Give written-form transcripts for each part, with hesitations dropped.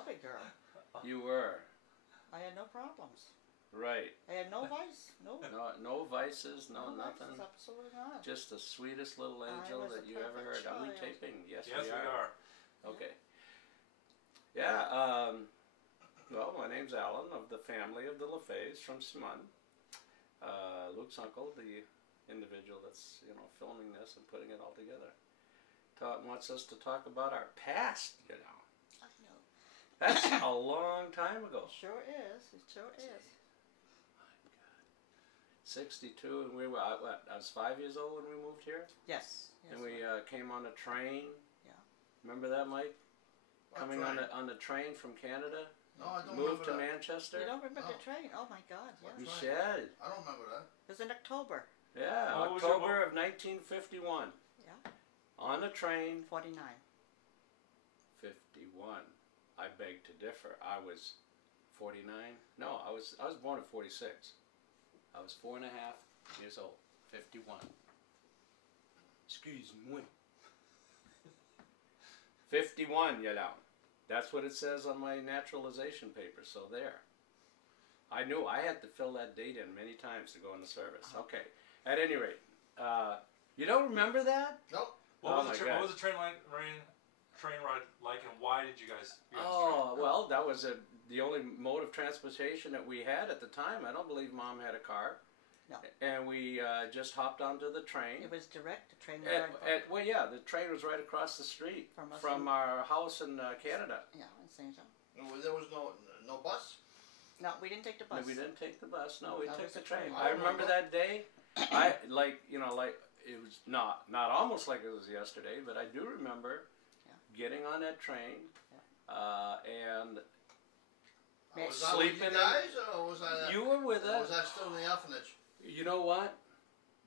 lovely girl. You were. I had no problems. Right. I had no vice. No. No vices, no nothing. Vices, absolutely not. Just the sweetest little angel that you ever heard. Are we taping? Yes, yes we are. Okay. Yeah, well, my name's Alan, of the family of the Lefebvres from Simon. Luke's uncle, the individual that's, filming this and putting it all together, wants us to talk about our past, I know. That's a long time ago. It sure is. It sure is. My God. 62, and we were, what, I was 5 years old when we moved here? Yes. And we came on a train. Yeah. Remember that, Mike? Coming on the train from Canada? No, I don't Moved to Manchester? You don't remember the train? Oh my God, yes. You should. I don't remember that. It was in October. Yeah, October of 1951. Yeah. On a train. 49. 51. I beg to differ. I was 49. No, I was born in 46. I was 4.5 years old. 51. Excuse me. 51, Yolande. That's what it says on my naturalization paper, so there. I knew I had to fill that date in many times to go in the service. Okay, at any rate, you don't remember that? Nope. What was the train ride like, and why did you guys well, that was the only mode of transportation that we had at the time. I don't believe Mom had a car. No. And we just hopped onto the train. It was direct. The train was well, yeah, the train was right across the street from our house in Canada. Yeah, in St. John. There was no bus? No, we didn't take the bus. No, we didn't take the bus. No, we took the train. I remember that day. It was not almost like it was yesterday, but I do remember getting on that train and sleeping. Was I with you guys, or was I? You were with us. Was I still in the orphanage? You know what?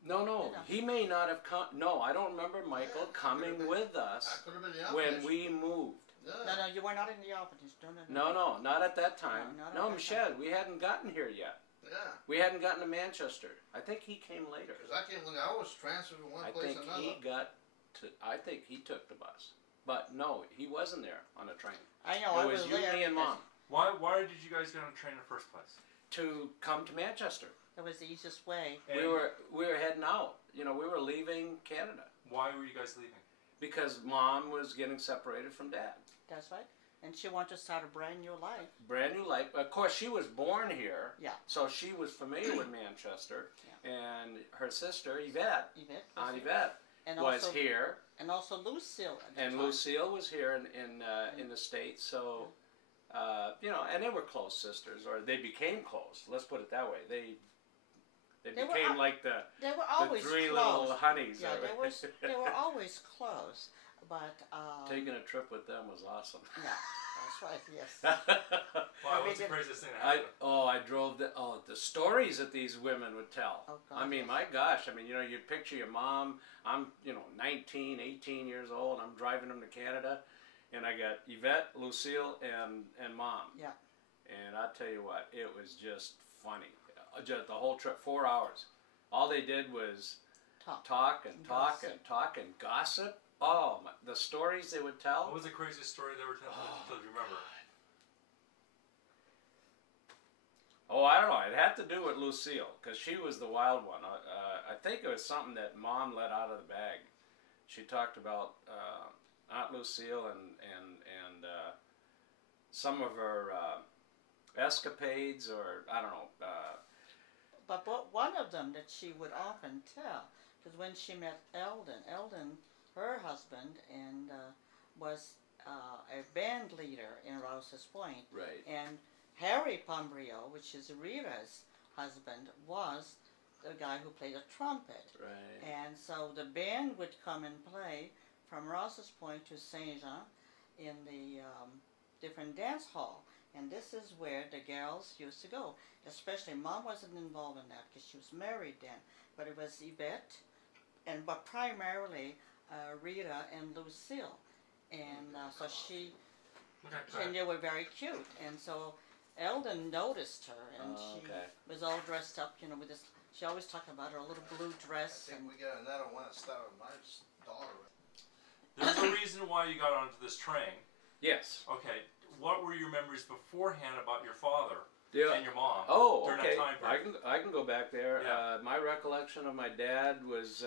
No. He may not have come. No, I don't remember Michael coming with us when we moved. No, you were not in the orphanage. No, not at that time. No, Michelle, we hadn't gotten here yet. Yeah. We hadn't gotten to Manchester. I think he came later. Because I came when I was transferred from one place to another. I think he took the bus. But no, he wasn't there on the train. I know, it was you, me, and Mom. Why did you guys get on the train in the first place? To come to Manchester. That was the easiest way. And we were heading out. We were leaving Canada. Why were you guys leaving? Because Mom was getting separated from Dad. That's right. And she wanted to start a brand new life. Brand new life. Of course, she was born here. Yeah. So she was familiar with Manchester. Yeah. And her sister, Yvette, Aunt Yvette, was here. And also Lucille. And Lucille was here in the States. So, and they were close sisters, or they became close. Let's put it that way. They became like the three little honeys. Yeah, they were always close. But taking a trip with them was awesome. Yeah, that's right. Yes. Wow, what's the craziest thing that happened? I drove the stories that these women would tell. Oh, God, I mean, my gosh. I mean, you picture your mom. I'm 19, 18 years old. I'm driving them to Canada, and I got Yvette, Lucille, and Mom. Yeah. And I tell you what, it was just funny. Just the whole trip, 4 hours. All they did was talk and gossip. Oh, the stories they would tell. What was the craziest story they were telling? Do you remember? Oh, I don't know. It had to do with Lucille, because she was the wild one. I think it was something that Mom let out of the bag. She talked about Aunt Lucille and some of her escapades, or I don't know. But one of them that she would often tell, because when she met Eldon, her husband, and was a band leader in Rouse's Point. Right. And Harry Pombrio, which is Rita's husband, was the guy who played the trumpet. Right. And so the band would come and play from Rouse's Point to Saint Jean in the different dance hall. And this is where the girls used to go. Especially, Mom wasn't involved in that because she was married then. But it was Yvette, but primarily Rita and Lucille. And so and they were very cute. And so Eldon noticed her, and she was all dressed up, with this. She always talked about her little blue dress. I think we got another one to start with my daughter. There's a reason why you got onto this train. Yes. Okay. What were your memories beforehand about your father Yeah. and your mom? Oh, during okay. that time period? I can go back there. Yeah. My recollection of my dad was,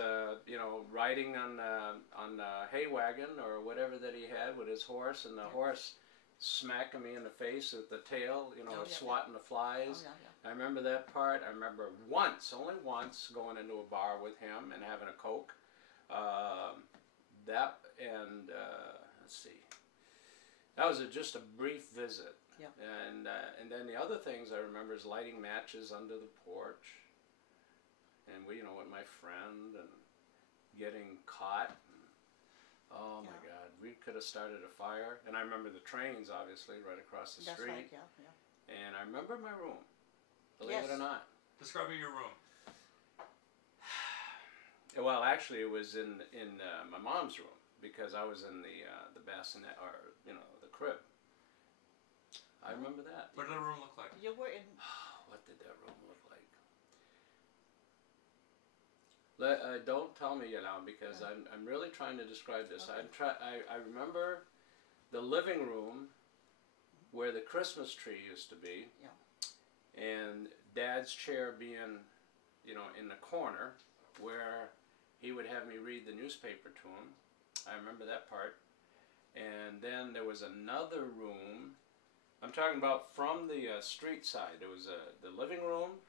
riding on a hay wagon or whatever that he had with his horse, and the horse smacking me in the face with the tail, swatting the flies. Oh, yeah. I remember that part. I remember only once, going into a bar with him and having a Coke. Let's see. That was just a brief visit. Yeah. And then the other things I remember is lighting matches under the porch, and with my friend, and getting caught. Oh my God, we could have started a fire. And I remember the trains, obviously, right across the street. That's right, yeah. And I remember my room, believe it or not. Describe your room. Well, actually, it was in my mom's room, because I was in the bassinet, or the crib. I remember that. What did the room look like? You were in. What did that room look like? Don't tell me, Yolande, because I'm really trying to describe this. Okay. I remember the living room where the Christmas tree used to be. Yeah. And Dad's chair being, in the corner where he would have me read the newspaper to him. I remember that part. And then there was another room. I'm talking about from the street side. There was the living room.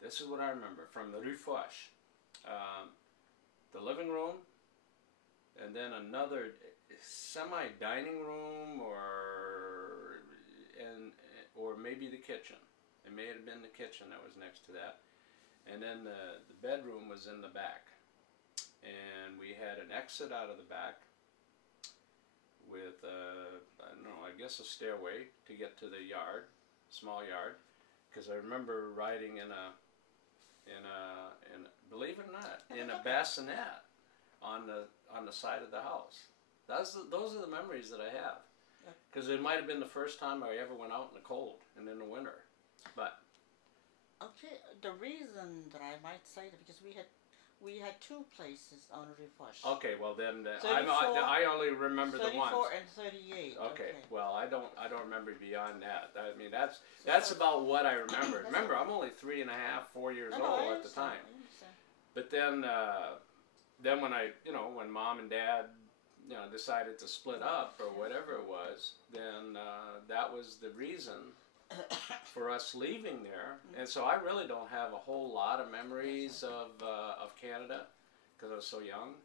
This is what I remember from the Rue Foch. The living room, and then another semi-dining room, or maybe the kitchen. It may have been the kitchen that was next to that. And then the bedroom was in the back. And we had an exit out of the back with, I don't know, I guess a stairway to get to the yard, small yard. Because I remember riding in a, believe it or not, in a bassinet on the side of the house. Those are the memories that I have. Because it might have been the first time I ever went out in the cold and in the winter. But okay, the reason that I might say that, because we had two places on Rue Foch. okay, well then I only remember the ones. 34 and 38. Okay, well I don't remember beyond that. I mean that's about what I remember. Remember, I'm only 3 and a half, 4 years old at the time. But then when when Mom and Dad decided to split up or whatever it was, then that was the reason for us leaving there. And so I really don't have a whole lot of memories of Canada because I was so young.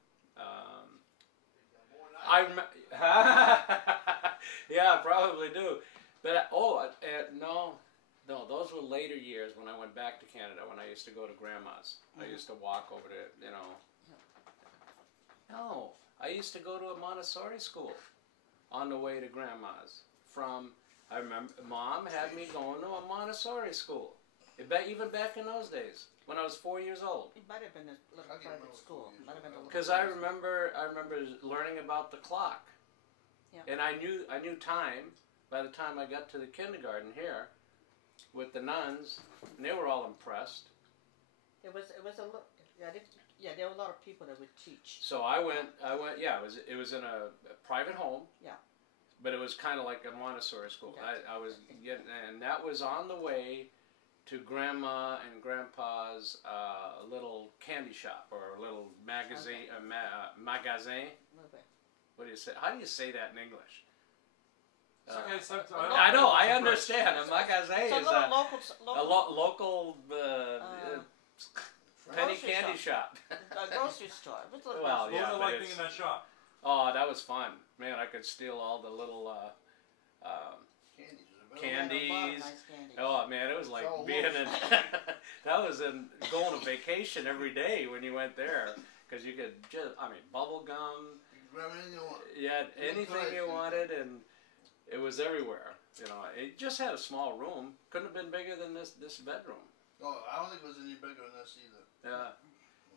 Yeah, I probably do. But no, those were later years when I went back to Canada, when I used to go to Grandma's. I used to walk over to, No, I used to go to a Montessori school on the way to Grandma's. I remember Mom had me going to a Montessori school. Even back in those days, when I was 4 years old. It might have been a little private school. Because I remember learning about the clock. Yeah. And I knew time by the time I got to the kindergarten here with the nuns, and they were all impressed. It was a look. Yeah, there were a lot of people that would teach. So I went. Yeah, it was in a private home. Yeah. But it was kind of like a Montessori school. Yeah. I was getting, and that was on the way to Grandma and Grandpa's little candy shop, or a little magazine. Okay. Magasin. Okay. What do you say? How do you say that in English? I know. I understand. A magasin is a local penny candy shop. A grocery store. Well, yeah, what was it like being in that shop? Oh, that was fun, man! I could steal all the little candies. Nice candies. Oh man, it was like being in. That was going on vacation every day when you went there, because you could bubble gum. Grab anything you want. Yeah, anything you wanted, and it was everywhere. It just had a small room. Couldn't have been bigger than this bedroom. Oh, I don't think it was any bigger than this either.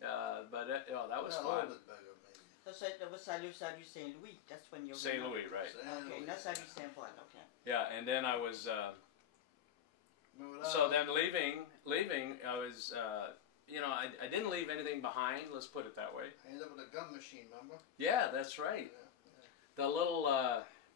Yeah, but that was A fun. little bit bigger, maybe. That was Salut Saint Louis. That's when you. St. Louis, right? Okay, not Salut Saint Paul. Okay. Yeah, and then I was. So then leaving, I was. I didn't leave anything behind. Let's put it that way. I ended up with a gum machine, remember? Yeah, that's right. Yeah. The little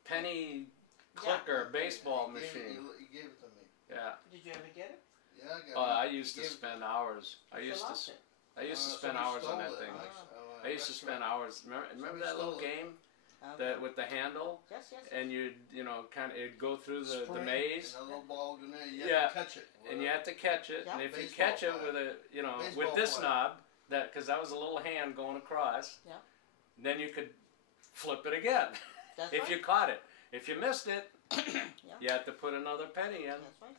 penny clicker baseball He gave it- machine. He gave it to me. Yeah. Did you ever get it? Yeah, I got Oh, it. I He used to gave it spend hours. I You used to. lost it. I used to me. spend Somebody hours on stole that it, thing. like, I used to spend hours. Remember Somebody that little stole it. game Okay. that with the handle, Yes, yes. and you know, kind of it'd go through the Spring, maze, And a little ball in there. You Yeah. have to catch it. and you had to catch it. And Yeah. if you Baseball catch it player. with a, you know, with Baseball this player. knob, because that was a little hand going across, Yeah. then you could flip it again That's if right. you caught it. If you missed it, Yeah. you had to put another penny in. That's right.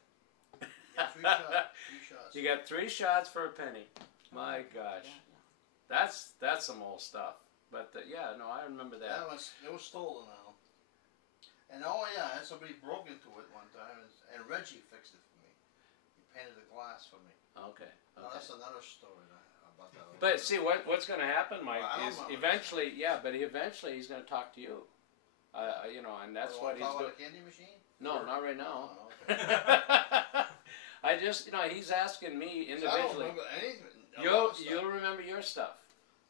Yeah, 3 shots. You got 3 shots for a penny. My gosh, Yeah, that's some old stuff. But yeah, no, I remember that. It was stolen now. And oh yeah, I had somebody broke into it one time, and Reggie fixed it for me. He painted the glass for me. Okay. Now, Okay. that's another story about that. But see, what's going to happen, Mike, Well, I don't is know. eventually, yeah, but eventually he's going to talk to you. You know, and that's what he's doing. doing. A candy machine? No, not right now. Oh, okay. I just, you know, he's asking me I don't individually. remember anything. You'll remember your stuff.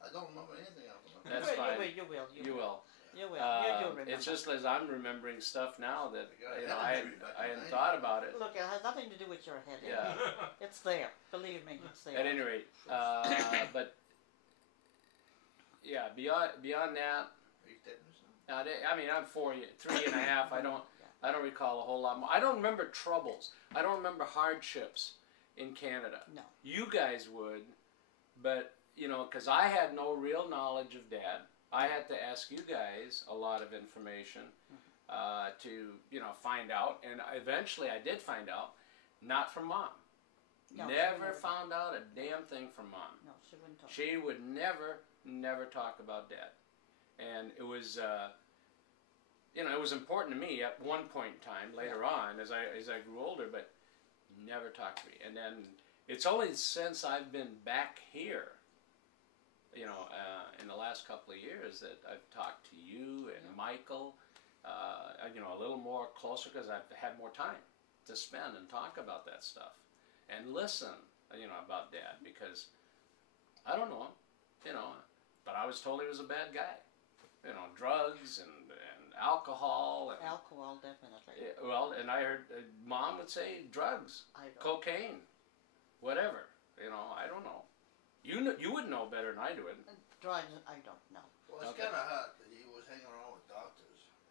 I don't remember anything else. About That's you will, fine. You will. You will. You will. You do remember. It's just as I'm remembering stuff now that got you know energy back I in hadn't the thought about it. Look, it has nothing to do with your head. Yeah. It's there. Believe me, it's there. At any rate, but yeah, beyond that. Are you taping this now? I mean, I'm 3.5. I don't recall a whole lot more. I don't remember troubles. I don't remember hardships in Canada. No. You guys would, but you know, because I had no real knowledge of Dad. I had to ask you guys a lot of information to you know find out, and eventually I did find out. Not from Mom. No, she Never wouldn't. found out a damn thing from Mom. No, she wouldn't talk. She would never talk about Dad, and it was, you know, it was important to me at one point in time. Later on, as I grew older, but never talked to me. And then it's only since I've been back here, you know, in the last couple of years that I've talked to you and Michael, you know, a little more closer because I've had more time to spend and talk about that stuff and listen, you know, about Dad because I don't know him, you know. But I was told he was a bad guy. You know, drugs and alcohol. And, Alcohol, definitely. well, and I heard Mom would say drugs, I don't. cocaine, whatever. You know, I don't know. You would know better than I do it. Drugs, I don't know. Well, it's Okay. kind of hot that he was hanging around with doctors.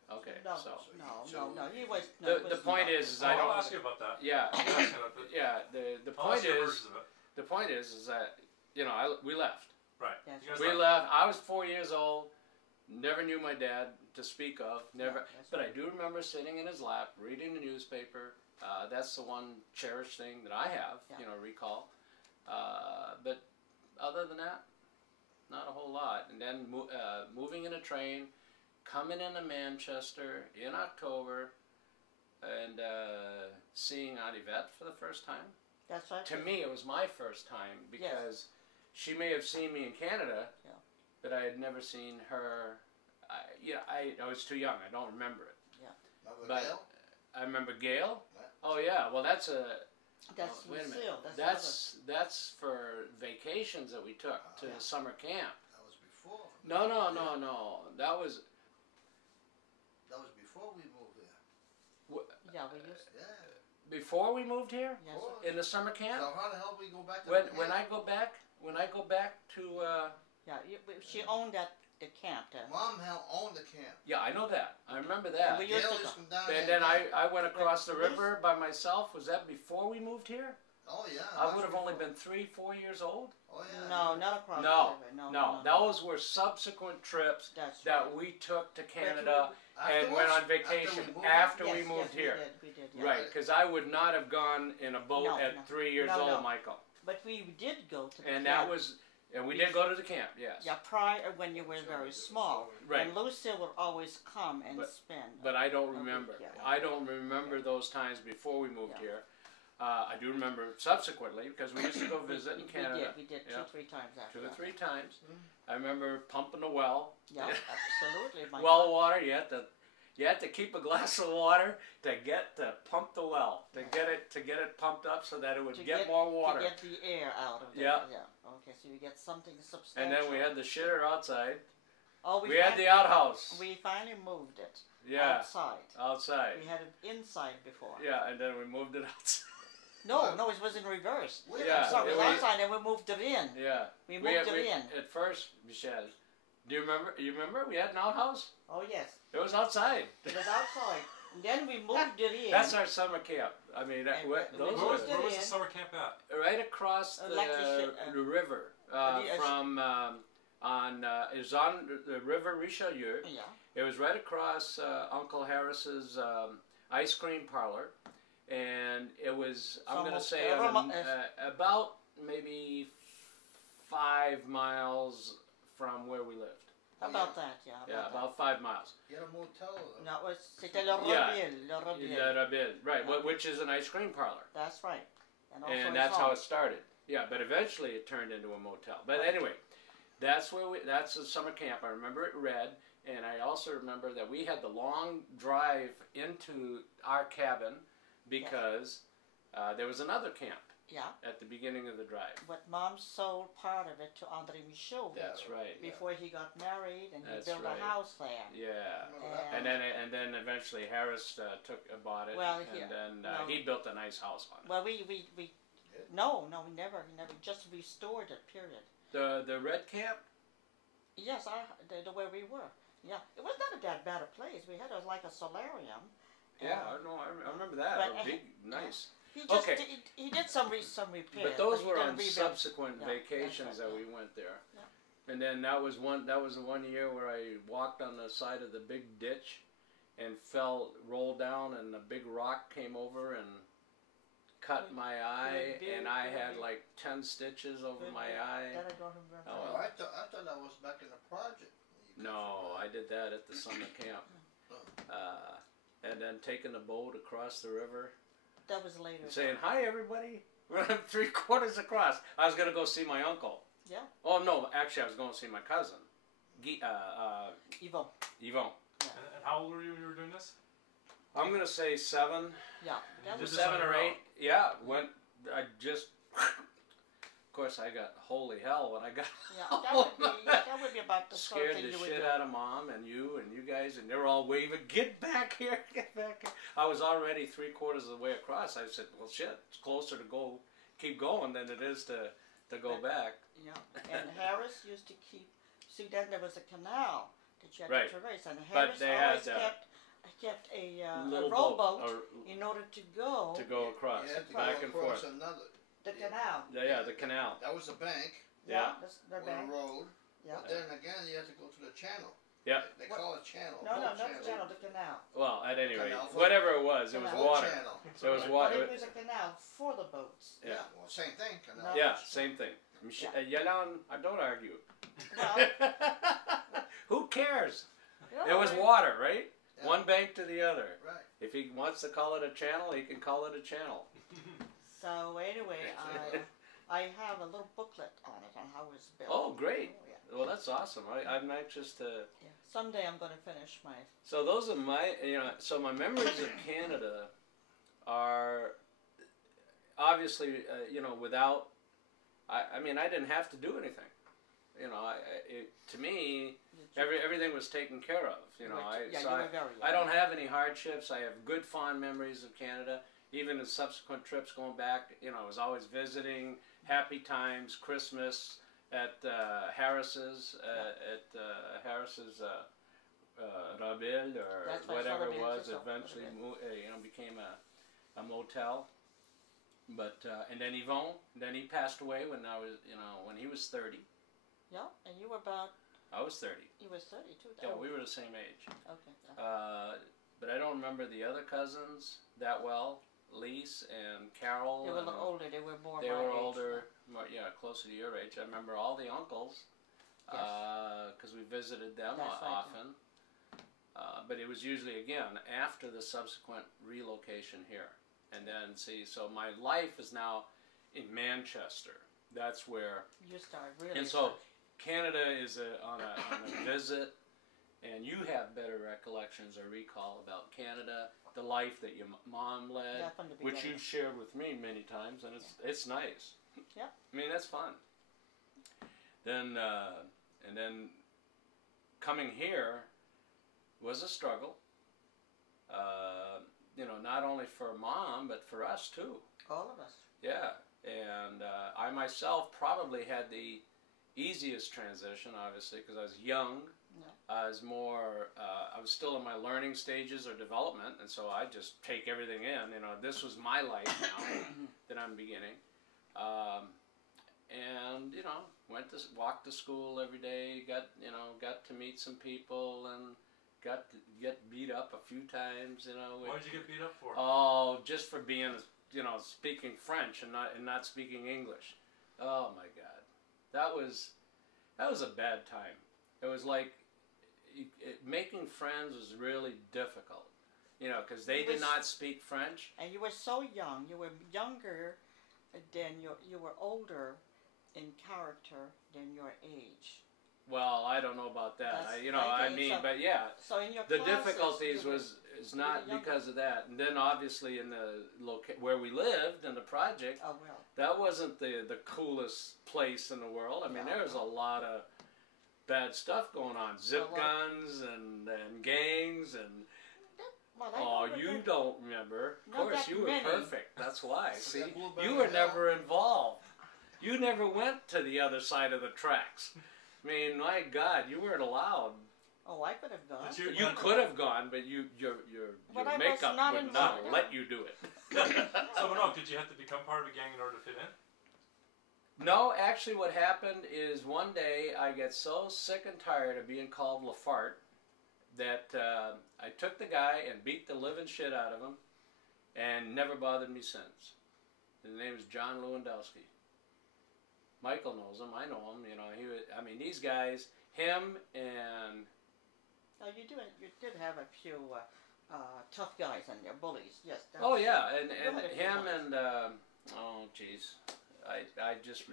Okay, No, so no. He was. No, the point is I I'll don't. ask you about that. Yeah, I'll ask you about that. yeah. The I'll point ask you is versions of it. the point is that you know we left. Right. Yes. You guys We left. left. I was 4 years old. Never knew my dad to speak of. Never. Yeah, that's But right. I do remember sitting in his lap, reading the newspaper. That's the one cherished thing that I have. Yeah. You know, recall. But other than that, not a whole lot. And then moving in a train, coming into Manchester in October, and seeing Aunt Yvette for the first time. That's right. To me, it was my first time because she may have seen me in Canada, Yeah. but I had never seen her. I was too young. I don't remember it. Remember But Gail? I remember Gail. Yeah. Oh yeah. Well, that's a. That's Wait a minute. Lucille. That's for vacations that we took to Yeah. the summer camp. That was before. No. That was before we moved here. Yeah, we used. Yeah. Before we moved here Yes. Before. in the summer camp. So how the hell we go back to When the when I camp? go back to. Yeah, she owned the camp there. Mom owned the camp. Yeah, I know that. I remember that. We Gail used to used go. to come down And there then I went across the This- river by myself. Was that before we moved here? Oh yeah. I that's would have only before. been 3-4 years old. Oh yeah. No, not across No, the river. No, those were subsequent trips That's that right. we took to Canada and Afterwards? went on vacation after we moved here. We did, yeah. Right, because I would not have gone in a boat No, at no. 3 years No, old, no. Michael. But we did go to the And camp. that was, and we did go to the camp, yes. Yeah, prior when you were very small. Right. And Lucille would always come and But- spend. But I don't week, remember. yeah. I don't remember those times before we moved Yeah. here. I do remember subsequently because we used to go visit in Canada. We did Yeah. 2-3 times after 2 or that. 3 times. I remember pumping the well. Yeah, absolutely. My Well water, you had to keep a glass of water to pump the well, to get it pumped up so that it would To get more water. To get the air out of there. Yeah. Yeah. Okay, so you get something substantial. And then we had the shitter outside. Oh, We had the outhouse. We finally moved it. Yeah. outside. Outside. We had it inside before. Yeah, and then we moved it outside. No, it was in reverse. Yeah, Sorry, it it was was- outside and we moved it in. Yeah. We moved it in. At first, Michelle, do you remember? You remember we had an outhouse? Oh yes, It was outside. it was outside. And then we moved it in. That's our summer camp. I mean, And those we were moved Where was in. the summer camp at? right across Like you the river from it was on the River Richelieu. Yeah. It was right across Uncle Harris's ice cream parlor, and it was I'm going to almost say about maybe 5 miles from where we lived. About that, yeah. Yeah, that. about 5 miles. You had a motel. No, c'était le Yeah. Robiel, le Robiel. Yeah, Rabid, right, Yeah. which is an ice cream parlor. That's right. Also And a that's song. how it started. Yeah, but eventually it turned into a motel. But Right. anyway, that's the summer camp. I remember it red, and I also remember that we had the long drive into our cabin because there was another camp Yeah, at the beginning of the drive. but Mom sold part of it to André Michaud That's right. before he got married, and he That's built right. a house there. Yeah. And- And then eventually Harris bought it, Well, and then no. he built a nice house on it. Well, we no, we never just restored it. Period. The red camp. Yes, the way we were. Yeah, it was not that bad a place. We had like a solarium. Yeah, I know. I remember that. But, A big, nice. He just Okay. he did some repairs. But those he were didn't on rebuild. subsequent Yeah, that's vacations right, that yeah. we went there. Yeah. And then that was the one year where I walked on the side of the big ditch and rolled down, and a big rock came over and cut my eye, big, and I had big. like 10 stitches over Good, my good. eye. That I don't remember. Oh, Oh, I thought that was back in the project. No, I did that at the summer camp. And then taking the boat across the river, That was later. saying, "Hi, everybody." We're 3/4 across. I was going to go see my uncle. Yeah. Oh, no, actually, I was going to see my cousin, Yvon. Yvon. And how old were you when you were doing this? I'm going to say 7. Yeah. That Did was this on 7 or your 8. own? Yeah, I just... Of course, I got holy hell when I got yeah. That would be about the sort of scared thing the you would shit do. out of Mom and you guys, and they're all waving, "Get back here, get back here." I was already 3/4 of the way across. I said, well, shit, it's closer to keep going than it is to go back. Yeah. And Harris used to keep. See, then there was a canal that you had Right. to traverse, and But Harris they always had, kept a little rowboat boat, in order to go across, You had to back go and across forth. another. the canal. Yeah, the canal. That was a bank Yeah. That's their or a bank. road. Yeah. But then again, you had to go to the channel. Yeah. They call it channel. No, boat not the channel, the canal. Well, at any rate, Canal. whatever it was Canal. Boat water. channel. There was But water. it was a canal for the boats. Yeah. Well, same thing. Canal. No. Yeah, same thing. Yolande, I don't argue. Well, Who cares? you It was know, water, right? Yeah. One bank to the other. Right. If he wants to call it a channel, he can call it a channel. So anyway, I have a little booklet on it on how it was built. Oh, great. Oh, yeah. Well, that's awesome. I'm anxious to. Yeah. Someday I'm going to finish my. So those are my, so my memories of Canada are obviously, without. I mean, I didn't have to do anything. To me, everything was taken care of. Yeah, you were very young. I don't have any hardships. I have good, fond memories of Canada. Even in subsequent trips going back, I was always visiting. Happy times, Christmas at Harris's, Rabel or That's right, whatever it Rabel, was. so Eventually, Rabel. became a motel. But and then Yvon, then he passed away when when he was 30. Yeah, and you were about. I was 30. You was 30 too. Yeah, we were the same age. Okay. Yeah. But I don't remember the other cousins that well. Lise and Carol. They were a and little older. They were more. They my were age. older, more, closer to your age. I remember all the uncles because we visited them That's right, often. But it was usually, again, after the subsequent relocation here. And then, so my life is now in Manchester. That's where. You started really. And so Canada is on a visit, and you have better recollections or recall about Canada, the life that your mom led, Yeah, from the which beginning. you've shared with me many times, and it's nice. Yeah. I mean, that's fun. Then and then coming here was a struggle. You know, not only for Mom, but for us too. All of us. Yeah, and I myself probably had the easiest transition, obviously, because I was young. Yeah. I was more, I was still in my learning stages or development, and so I just take everything in. You know, this was my life now that I'm beginning. And, you know, walked to school every day, got to meet some people, and got to get beat up a few times, you know. What did you get beat up for? Oh, just for being, you know, speaking French and not speaking English. Oh my God, that was a bad time. It was like making friends was really difficult, you know, because they did not speak French. And you were so young. You were younger than you were older in character than your age. Well, I don't know about that. But yeah. So in your the classes, difficulties is not because of that, and then obviously in the where we lived in the project, oh, well. that wasn't the coolest place in the world. I mean, there was a lot of bad stuff going on, zip guns and gangs and. Well, you don't remember? Of course, you were perfect. That's why. See, you Yeah. were never involved. You never went to the other side of the tracks. I mean, my God, you weren't allowed. Oh, I could have gone. You could have gone, but your makeup would not let you do it. So, Manok, did you have to become part of a gang in order to fit in? No, actually, what happened is one day I get so sick and tired of being called Lefebvre that I took the guy and beat the living shit out of him, and never bothered me since. His name is John Lewandowski. Michael knows him. I know him. You know, these guys, him and. Oh, you did have a few tough guys in there, bullies. Yes. Oh yeah, and him and oh jeez, I just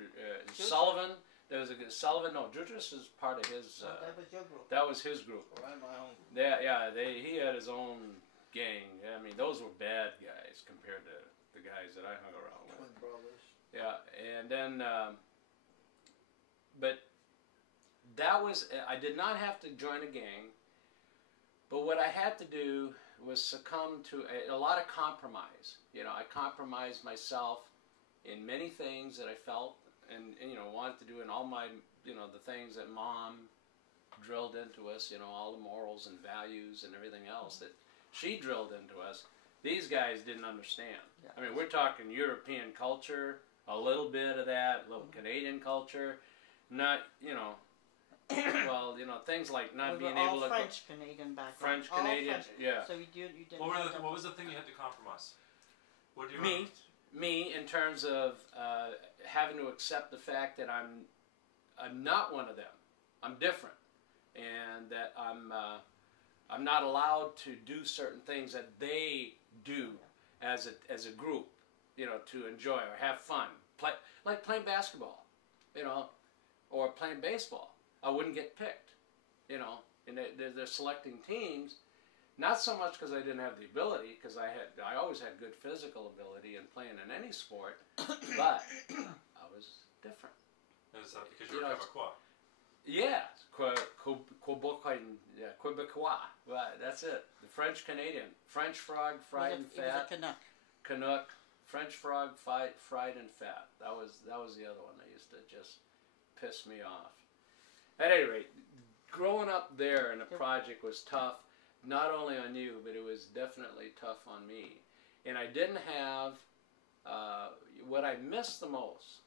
Sullivan. There was a Sullivan. No, Jutras is part of his. That was your group. That was his group. Right, my own group. Yeah. He had his own gang. I mean, those were bad guys compared to the guys that I hung around with. Twin brothers. Yeah, and then, but that was, I did not have to join a gang, but what I had to do was succumb to a lot of compromise. You know, I compromised myself in many things that I felt and you know, wanted to do, and all my, you know, the things that Mom drilled into us, you know, all the morals and values and everything else that she drilled into us. These guys didn't understand. Yeah. I mean, we're talking European culture, a little bit of that, a little Canadian culture, not, you know, well, you know, things like not being able to French Canadian background. French Canadian, yeah. So you didn't. What was the thing you had to compromise? What do you Me, in terms of having to accept the fact that I'm not one of them. I'm different, and that I'm not allowed to do certain things that they do as a group, you know, to enjoy or have fun. Like playing basketball, you know, or playing baseball. I wouldn't get picked, you know, and they're selecting teams. Not so much because I didn't have the ability, because I always had good physical ability in playing in any sport, but I was different. Is that because you're Quebecois? Yeah, Quebecois. Right, that's it. The French Canadian, French frog fried and fat. He was a Canuck, French frog fried and fat. That was the other one that used to just piss me off. At any rate, growing up there in the project was tough. Not only on you, but it was definitely tough on me. And I didn't have what I missed the most.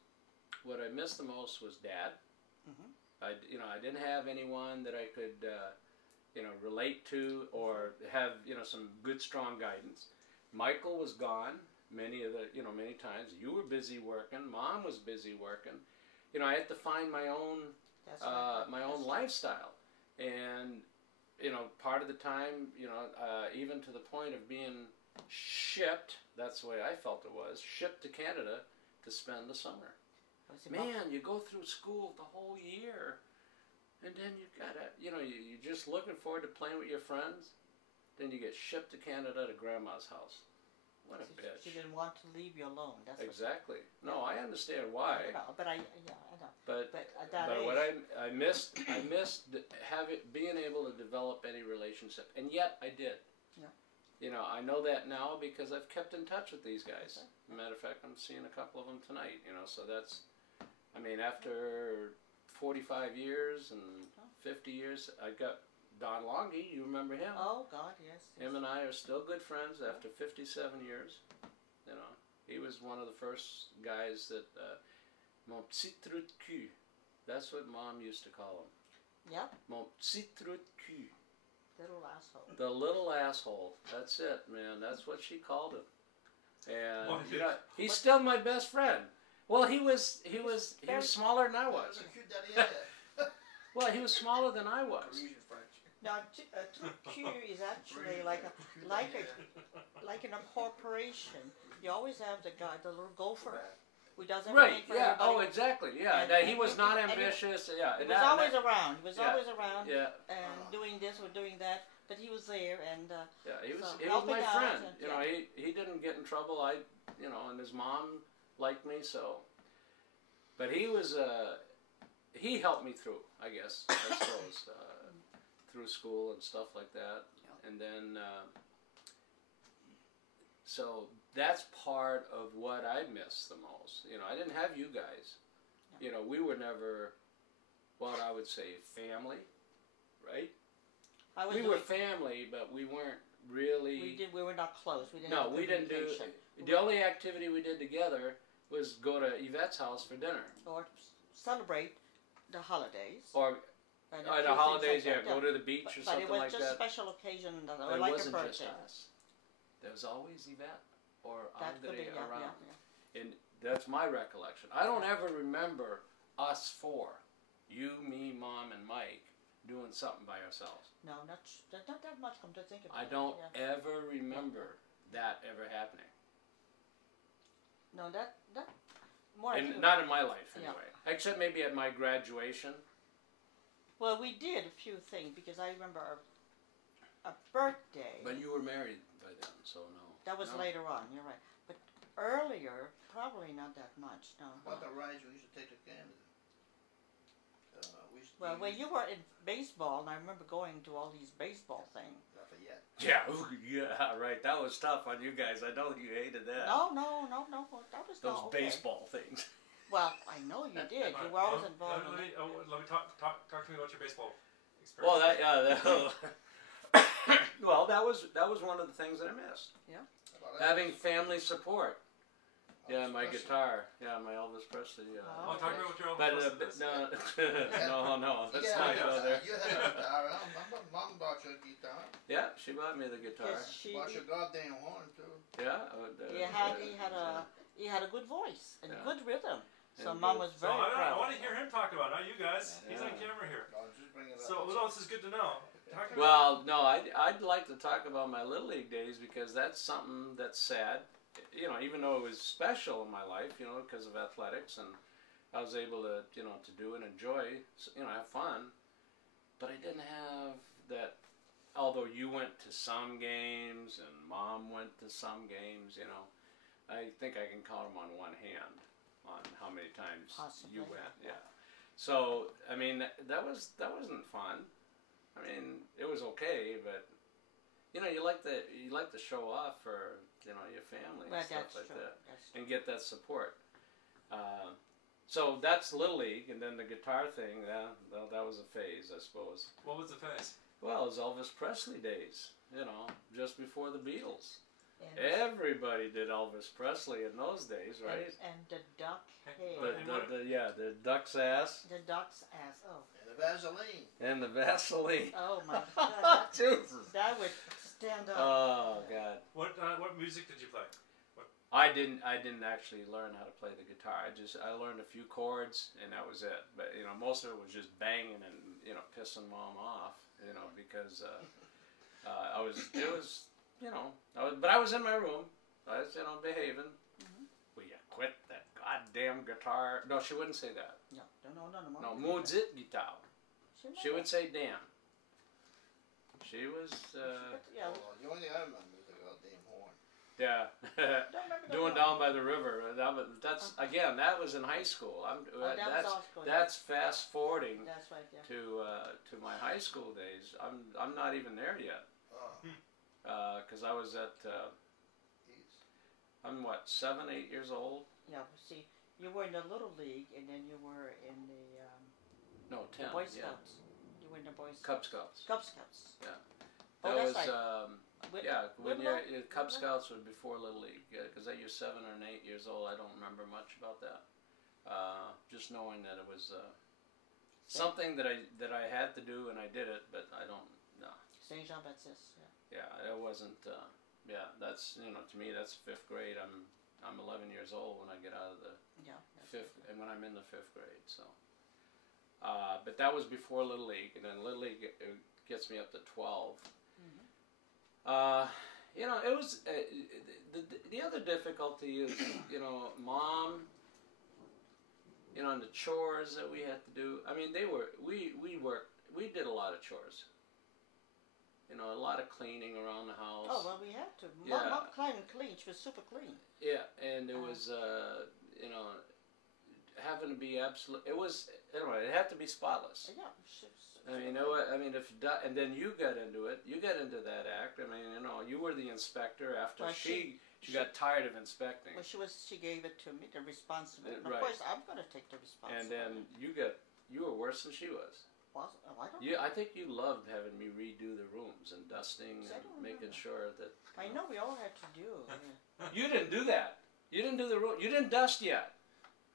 What I missed the most was Dad. Mm-hmm. I didn't have anyone that I could relate to or have some good strong guidance. Michael was gone many times. You were busy working. Mom was busy working. I had to find my own lifestyle, and part of the time, even to the point of being shipped. That's the way I felt it was, shipped to Canada to spend the summer. Man, you go through school the whole year, and then you gotta, you're just looking forward to playing with your friends. Then you get shipped to Canada to Grandma's house. What a bitch. She didn't want to leave you alone. That's exactly. No, I understand why. I know. But at that age, what I missed being able to develop any relationship, and yet I did. Yeah. you know, I know that now because I've kept in touch with these guys. Matter of fact, I'm seeing a couple of them tonight. You know, so that's, I mean, after 45 years and 50 years, I got Don Longy. You remember him? Oh God, yes. Him and I are still good friends after 57 years. You know, he was one of the first guys that mon petit trou de cul. That's what Mom used to call him. Yep. Mon petit trou de cul. Little asshole. The little asshole. That's it, man. That's what she called him. And you know, he's still my best friend. Well, he was smaller than I was. Well, he was smaller than I was. Now, Q is actually like an incorporation. You always have the guy, the little gopher, who does everything Right, for yeah, everybody. oh, exactly, yeah. And He was not ambitious, yeah. He was always around. He was yeah, always around yeah. and doing this or doing that, but he was there and Yeah, he was helping my out friend. and- You know, he didn't get in trouble. You know, and his mom liked me, so. But he was, he helped me through, I guess, I suppose, through school and stuff like that. Yeah. And then, so that's part of what I miss the most. You know, I didn't have you guys. Yeah. You know, we were never what I would say family, right? We were family, but we weren't really. We were not close. We didn't. No, have we didn't do. communication. The only activity we did together was go to Yvette's house for dinner. Or celebrate the holidays. Or and a the few things holidays, like yeah, that, go to the beach or but something it was like just that. special occasion, But or it like a wasn't just birthday. us. There was always Yvette or That could Andre be, yeah, around. yeah. And that's my recollection. I don't ever remember us four, you, me, Mom, and Mike, doing something by ourselves. No, not that much. Come to think of it. I don't Yeah. ever remember that ever happening. No, that more. And not in my life, Yeah. anyway. Except maybe at my graduation. Well, we did a few things because I remember a birthday. But you were married by then, so no. That was No. later on. You're right. But earlier, probably not that much. No. What the rides we used to take to Canada? We used to Well, when you were in baseball, and I remember going to all these baseball things. Lafayette. Yeah, yeah, right. That was tough on you guys. I know you hated that. No. That was Those not okay. baseball things. Well, I know you did. You were always involved in it. Let me talk to me about your baseball experience. Well, well, that was one of the things that I missed. Having family support. Yeah, my guitar. Yeah, my Elvis Presley. Oh, talk to me about your But Elvis Presley. no, let's not go there. You had a guitar. Mom bought you a guitar. Yeah, she bought me the guitar. Yes, she. Bought your goddamn horn too. Yeah. He had a good voice and Yeah. good rhythm. So And Mom good. was So very I proud. want to hear him talk about it, not you guys. He's on Yeah. camera here. I'll just bring it up. So what else is good to know? Talk to me Well, no, I'd like to talk about my Little League days because that's something that's sad. You know, even though it was special in my life, you know, because of athletics, and I was able to, you know, to do and enjoy, you know, have fun. But I didn't have that. Although you went to some games and Mom went to some games, you know, I think I can count them on one hand on how many times Possibly. you went. Yeah. So I mean, that wasn't fun. I mean, it was okay, but you know, you like to show off for, you know, your family Well, and stuff that's like true. that, That's true. and get that support. So that's Little League, and then the guitar thing. Yeah, well, that was a phase, I suppose. What was the phase? Well, it was Elvis Presley days. You know, just before the Beatles. And, Everybody did Elvis Presley in those days, right? and the duck hair. The duck's ass The duck's ass. Oh. And the Vaseline. and the Vaseline. Oh my God. Jesus. That would stand up. Oh God. What music did you play? I didn't actually learn how to play the guitar. I learned a few chords and that was it. But you know, most of it was just banging and, you know, pissing Mom off. You know, because it was you know, but I was in my room. I was, you know, behaving. Will you quit that goddamn guitar? No, she wouldn't say that. No. No, muzit guitar. She would say damn. She was Yeah. Oh, the only thing I remember is the goddamn horn. yeah. Doing down by the river. That was in high school. That was all school. That's fast forwarding That's right. Yeah. to my high school days. I'm not even there yet. because I was at, I'm what, 7, 8 years old? Yeah, see, you were in the Little League, and then you were in the No, 10. Boy Yeah. Scouts. You were in the Boy Scouts. Cub Scouts. Cub Scouts. Yeah. Oh, That that's was, right. yeah, when Whitmer? Cub Scouts was before Little League, because at you're 7 or 8 years old, I don't remember much about that. Just knowing that it was something that I had to do, and I did it, but I don't, no. Saint Jean Baptiste, yeah. Yeah, it wasn't, yeah, that's, to me, that's 5th grade. I'm 11 years old when I get out of the Yeah. 5th, and when I'm in the 5th grade, so. But that was before Little League, and then Little League gets me up to 12. It was, the other difficulty is, Mom, and the chores that we had to do. I mean, we did a lot of chores. A lot of cleaning around the house. Oh, well, we had to. Yeah. Mom clean. She was super clean. Yeah, and it was, having to be absolute. It was, anyway, it had to be spotless. Yeah. And then you got into it. You got into that act. I mean, you were the inspector after Well, she got tired of inspecting. Well, she gave it to me, the responsibility. Right. Of course, I'm going to take the And responsibility. then you were worse than she was. I don't know. I think you loved having me redo the rooms and dusting I and don't making remember. sure that. I know we all had to do. You didn't do that. You didn't do the room. You didn't dust yet.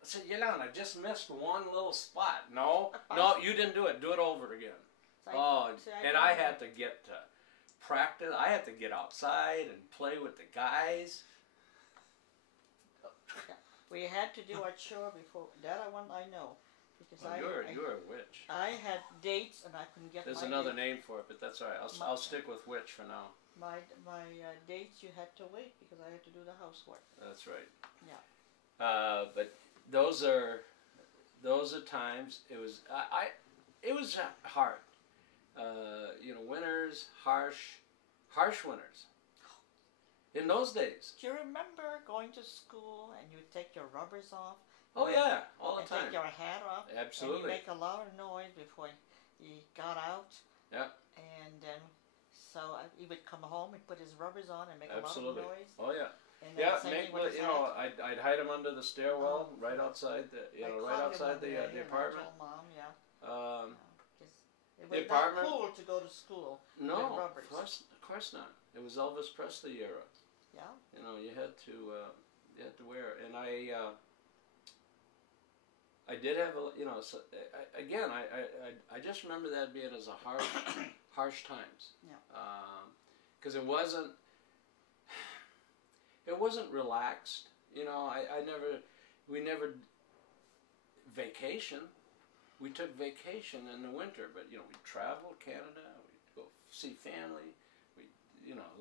I said, Yolande, I just missed one little spot. No, you didn't do it. Do it over again. And I had to get to practice. I had to get outside and play with the guys. We had to do our chore before. That I know. Because You were a witch. I had dates and I couldn't get There's my another dates. name for it, but that's all right. I'll stick with witch for now. My dates you had to wait because I had to do the housework. That's right. Yeah. But those are times. It was hard. Winters, harsh winters. In those days. Do you remember going to school and you would take your rubbers off? Oh yeah, all the and time. Take your hat off. Absolutely. And you make a lot of noise before you got out. Yeah. And then, he would come home and put his rubbers on and make Absolutely. a lot of noise. Oh yeah. And then I'd hide him under the stairwell, right outside the, right outside the apartment. I told Mom, yeah. It The was apartment. not cool to go to school No, with rubbers. of course not. It was Elvis Presley era. Yeah. You had to wear it. And I did have I just remember that being as a harsh times. Yeah. Because it wasn't relaxed. We never vacation. We took vacation in the winter, but we traveled Canada. We'd go see family. We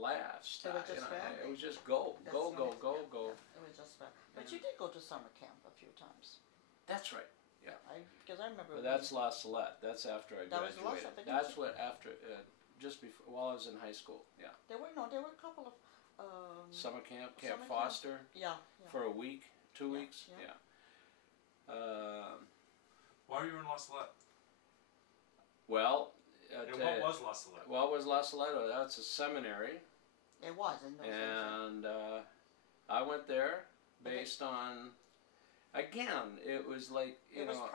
laugh. It was just family. It was just go. That's Go. right. Go. It was just fun. But you did go to summer camp a few times. That's right. Yeah. Because I remember. But that's La Salette. That's after I That was graduated. La Salette. That's what after, just before, while I was in high school. Yeah. There were a couple of. Summer camp, Summer camp. Foster. Yeah. For a week, 2 weeks. Yeah. Why were you in La Salette? Well. What was La Salette? What was La Salette? That's a seminary. It was in those days. And I went there based on. Again, it was like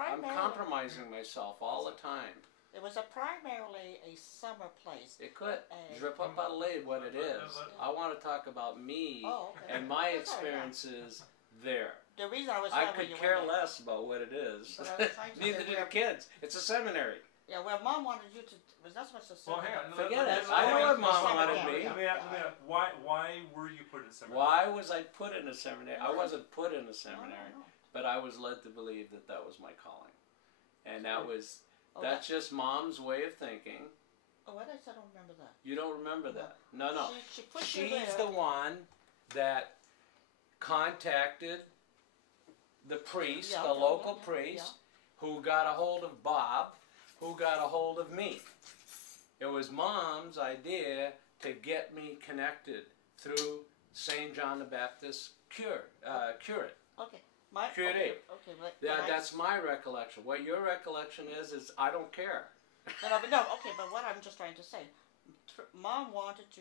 I'm compromising myself all the time. It was primarily a summer place. It could drip up out of late what it is. I want to talk about me and my experiences there. The reason I could care less about what it is. Neither do the kids. It's a seminary. Yeah, well, Mom wanted you to. Was not so much a Well, seminary. hang on. Forget it. I know what Mom wanted me. Let me ask, why were you put in seminary? Why was I put in a seminary? I wasn't put in a seminary, No. but I was led to believe that was my calling, and that's just Mom's way of thinking. Oh, what? I don't remember that. You don't remember that? No. She put you She's there. the one that contacted the priest, the local priest, who got a hold of Bob, who got a hold of me. It was Mom's idea to get me connected through St. John the Baptist curate. Okay. Curate. Okay. That's my recollection. What your recollection is I don't care. No. Okay, but what I'm just trying to say, Mom wanted to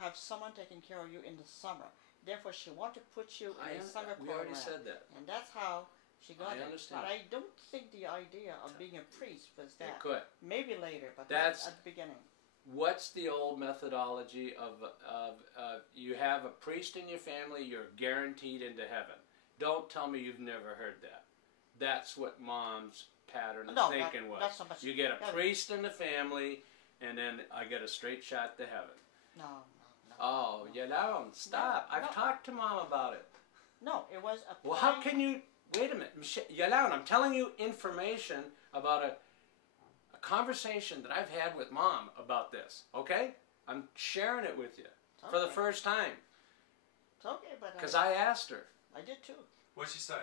have someone taking care of you in the summer. Therefore, she wanted to put you in a summer we program. already said that. And that's how she got it. understand. But I don't think the idea of being a priest was that. It could. Maybe later, but That's- not at the beginning. What's the old methodology of you have a priest in your family, you're guaranteed into heaven? Don't tell me you've never heard that. That's what Mom's pattern of No, thinking was. that's not much. You get a Yeah. priest in the family, and then I get a straight shot to heaven. No. Oh, you don't. Stop. No, I've no. talked to Mom about it. No, it was a. Well, how can you... Wait a minute. Yolande, I'm telling you information about a conversation that I've had with Mom about this, okay? I'm sharing it with you for the first time It's okay, but because I asked her. I did too. What'd she say?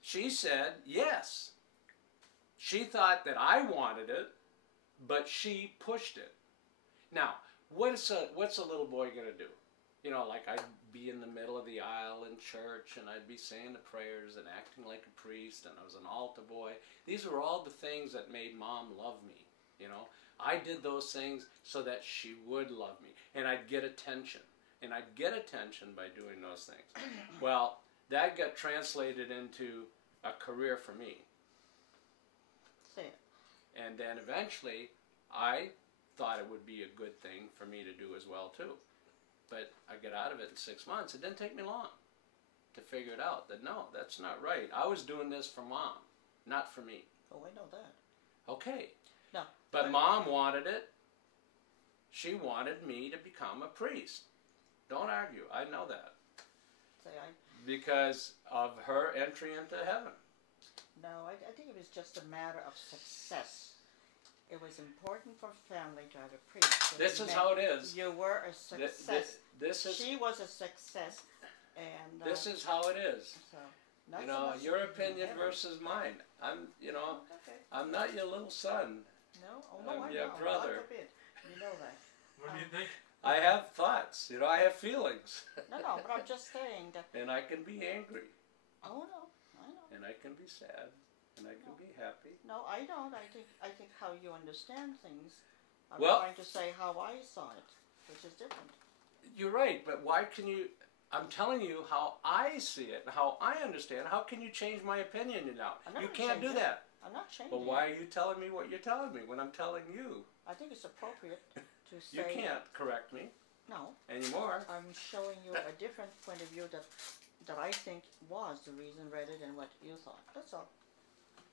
She said yes. She thought that I wanted it, but she pushed it. Now, what's a little boy going to do? You know, like I'd be in the middle of the aisle in church and I'd be saying the prayers and acting like a priest and I was an altar boy. These were all the things that made Mom love me, you know. I did those things so that she would love me and I'd get attention. And I'd get attention by doing those things. Well, that got translated into a career for me. Say it. And then eventually I thought it would be a good thing for me to do as well too. But I got out of it in 6 months. It didn't take me long to figure it out that no, that's not right. I was doing this for Mom, not for me. Oh, I know that. Okay. No. But Mom wanted it. She wanted me to become a priest. Don't argue. I know that. Say Because of her entry into heaven. No, I think it was just a matter of success. It was important for family to have a priest. This is how it is. You were a success. This is She was a success, and this is how it is. so. Not You so know, much your in opinion heaven. versus mine. I'm, you know, Okay. I'm not your little son. No, oh no, I'm I your know. brother. God forbid. You know that. What do you think? I have thoughts. You know, I have feelings. No, but I'm just saying that. And I can be angry. Oh no, I know. And I can be sad. And I can be happy. No, I don't. I think how you understand things. I'm Well- trying to say how I saw it, which is different. You're right, but why can you... I'm telling you how I see it and how I understand. How can you change my opinion now? I'm not You gonna can't do change it. that. I'm not changing. But why are you telling me what you're telling me when I'm telling you? I think it's appropriate to say. You can't correct me No, anymore. I'm showing you a different point of view that I think was the reason rather than what you thought. That's all.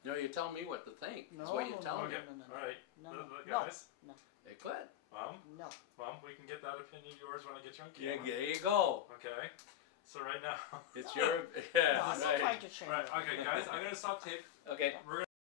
No, you tell me what to think. No, That's what you're no, telling Okay. me. no. All right. No, Guys, It could. Mom, no. we can get that opinion of yours when I get you on Yeah, camera. there you go. Okay. So right now. It's No. your... Yeah, No, I'm not right. trying to change Right. it. Okay, guys, I'm gonna stop tape. Okay. We're